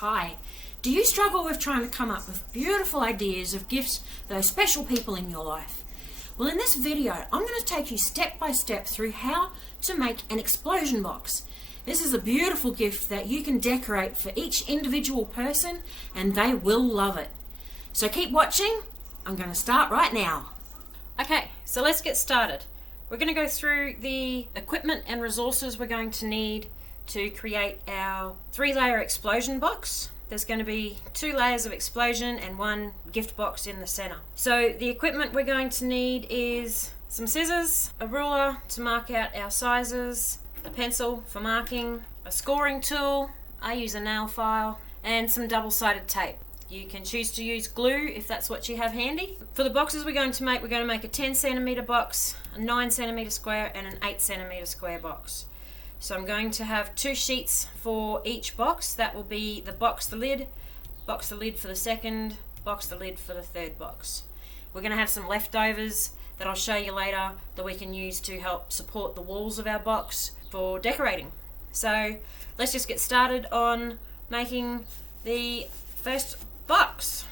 Hi. Do you struggle with trying to come up with beautiful ideas of gifts for those special people in your life? Well, in this video, I'm going to take you step by step through how to make an explosion box. This is a beautiful gift that you can decorate for each individual person and they will love it. So keep watching. I'm going to start right now. Okay, so let's get started. We're going to go through the equipment and resources we're going to need to create our 3-layer explosion box. There's going to be 2 layers of explosion and 1 gift box in the center. So the equipment we're going to need is some scissors, a ruler to mark out our sizes, a pencil for marking, a scoring tool, I use a nail file, and some double-sided tape. You can choose to use glue if that's what you have handy. For the boxes we're going to make a 10 centimeter box, a 9 centimeter square, and an 8 centimeter square box. So I'm going to have 2 sheets for each box. That will be the box the lid for the second, box the lid for the third box. We're going to have some leftovers that I'll show you later that we can use to help support the walls of our box for decorating. So let's just get started on making the first box.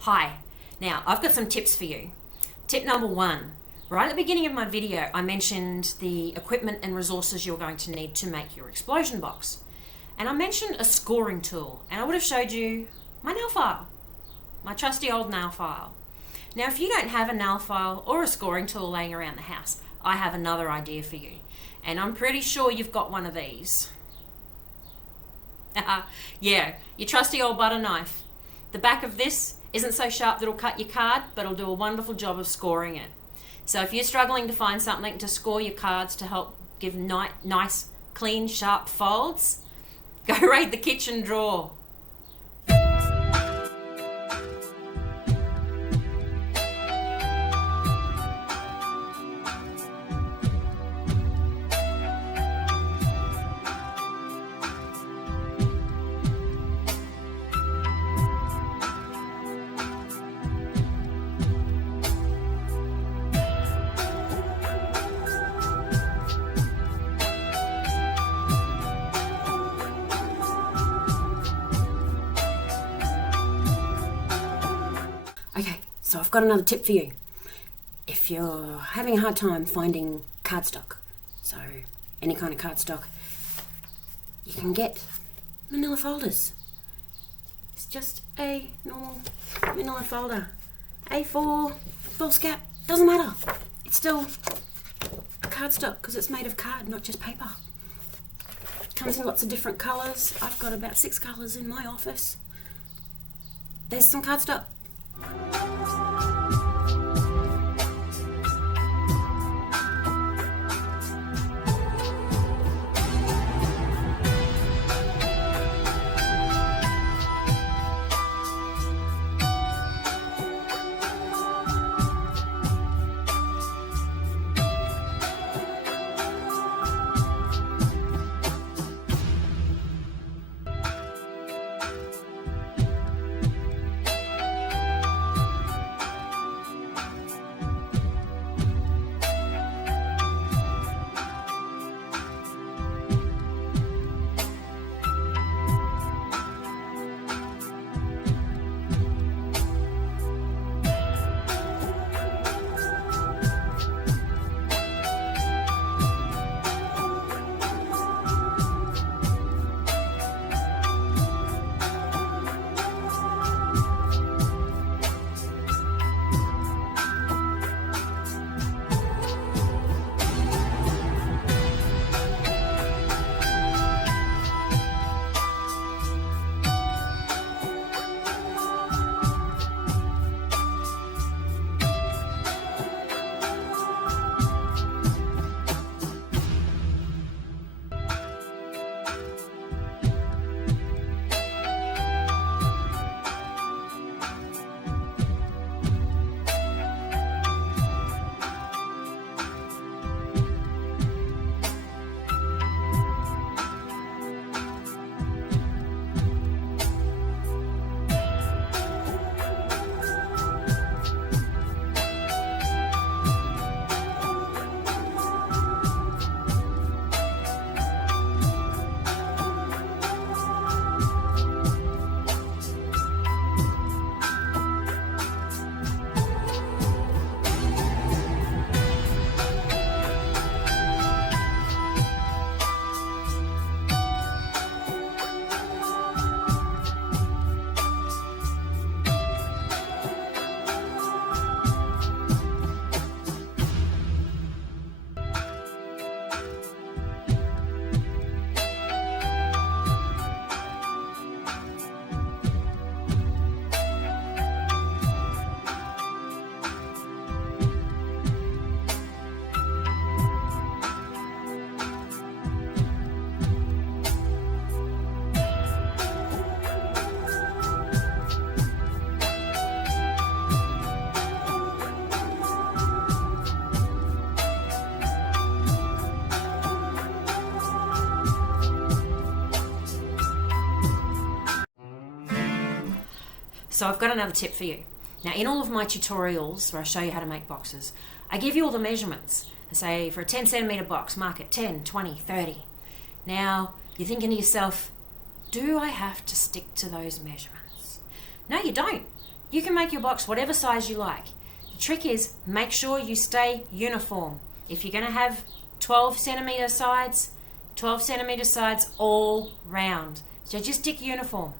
Hi, now I've got some tips for you. Tip number 1. Right at the beginning of my video, I mentioned the equipment and resources you're going to need to make your explosion box. And I mentioned a scoring tool, and I would have showed you my nail file, my trusty old nail file. Now, if you don't have a nail file or a scoring tool laying around the house, I have another idea for you. And I'm pretty sure you've got one of these. Yeah, your trusty old butter knife. The back of this isn't so sharp that it'll cut your card, but it'll do a wonderful job of scoring it. So if you're struggling to find something to score your cards to help give nice, clean, sharp folds, go raid the kitchen drawer. Okay, so I've got another tip for you. If you're having a hard time finding cardstock, so any kind of cardstock, you can get manila folders. It's just a normal manila folder. A4, foolscap, doesn't matter. It's still cardstock because it's made of card, not just paper. It comes in lots of different colours. I've got about 6 colours in my office. There's some cardstock. So I've got another tip for you. Now, in all of my tutorials where I show you how to make boxes, I give you all the measurements. I say for a 10 centimetre box, mark it 10, 20, 30. Now, you're thinking to yourself, do I have to stick to those measurements? No, you don't. You can make your box whatever size you like. The trick is, make sure you stay uniform. If you're going to have 12 centimetre sides, 12 centimetre sides all round. So just stick uniform.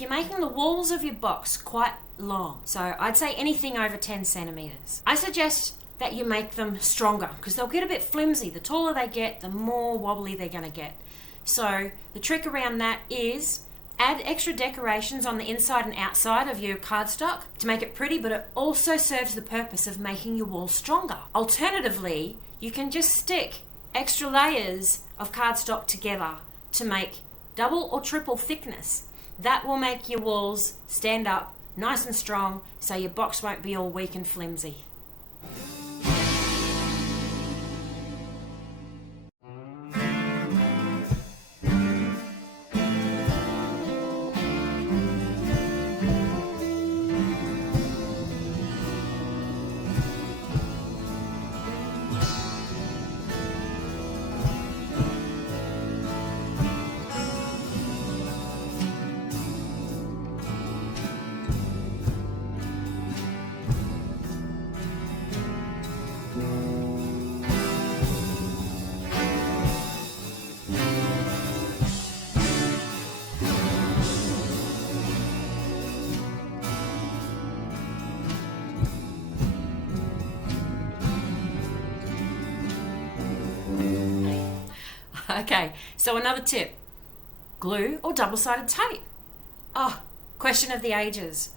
if you're making the walls of your box quite long, so I'd say anything over 10 centimeters, I suggest that you make them stronger because they'll get a bit flimsy. The taller they get, the more wobbly they're going to get. So the trick around that is add extra decorations on the inside and outside of your cardstock to make it pretty, but it also serves the purpose of making your walls stronger. Alternatively, you can just stick extra layers of cardstock together to make double or triple thickness. That will make your walls stand up nice and strong so your box won't be all weak and flimsy. Okay, so another tip, glue or double-sided tape. Oh, question of the ages.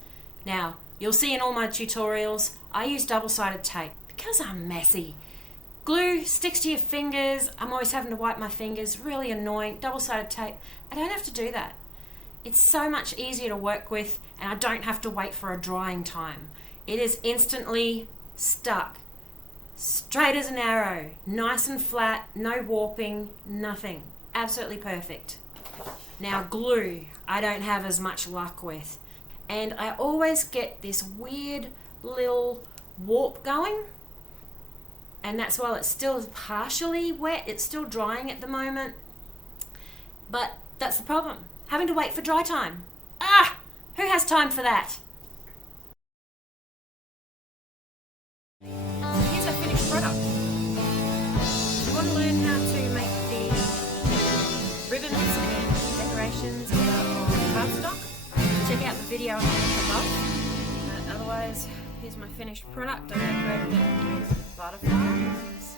Now, you'll see in all my tutorials, I use double-sided tape because I'm messy. Glue sticks to your fingers, I'm always having to wipe my fingers, really annoying. Double-sided tape, I don't have to do that. It's so much easier to work with and I don't have to wait for a drying time. It is instantly stuck. Straight as an arrow, nice and flat, no warping, nothing. Absolutely perfect. Now glue, I don't have as much luck with. And I always get this weird little warp going. And that's while it's still partially wet, it's still drying at the moment. But that's the problem, having to wait for dry time. Ah, who has time for that? Here's our finished product. If you want to learn how to make the ribbons and decorations out of cardstock, check out the video above. Otherwise, here's my finished product. I decorated it with butterflies.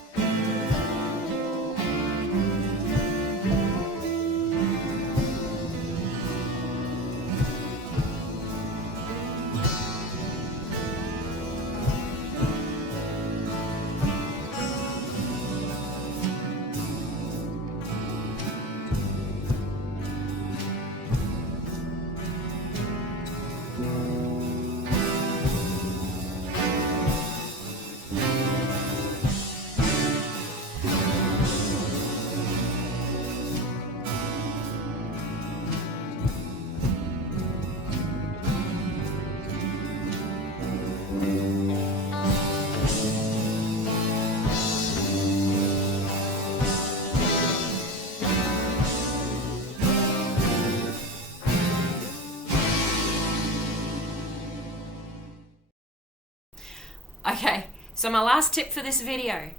Okay, so my last tip for this video.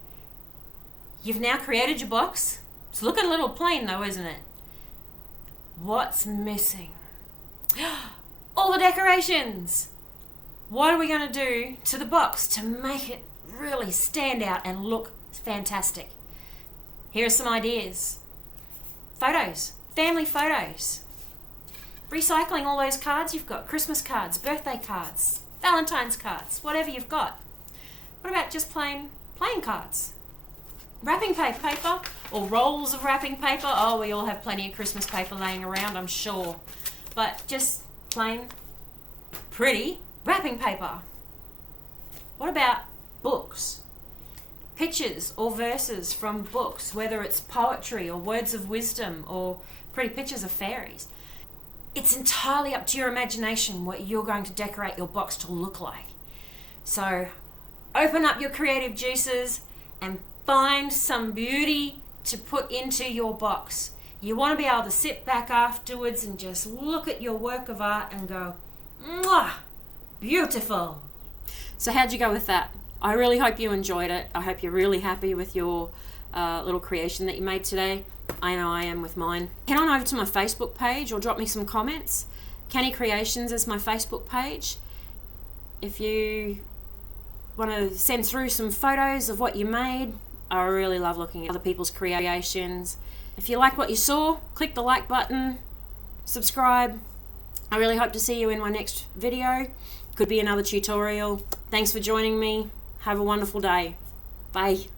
You've now created your box. It's looking a little plain though, isn't it? What's missing? All the decorations! What are we going to do to the box to make it really stand out and look fantastic? Here are some ideas. Photos, family photos. Recycling all those cards you've got, Christmas cards, birthday cards, Valentine's cards, whatever you've got. What about just plain playing cards? Wrapping paper or rolls of wrapping paper. Oh, we all have plenty of Christmas paper laying around, I'm sure. But just plain, pretty wrapping paper. What about books? Pictures or verses from books, whether it's poetry or words of wisdom or pretty pictures of fairies. It's entirely up to your imagination what you're going to decorate your box to look like. So open up your creative juices and find some beauty to put into your box. You want to be able to sit back afterwards and just look at your work of art and go, mwah, beautiful. So how'd you go with that? I really hope you enjoyed it. I hope you're really happy with your little creation that you made today. I know I am with mine. Head on over to my Facebook page or drop me some comments Canny Creations is my Facebook page. If you want to send through some photos of what you made, I really love looking at other people's creations. If you like what you saw, click the like button, subscribe. I really hope to see you in my next video. Could be another tutorial. Thanks for joining me. Have a wonderful day. Bye.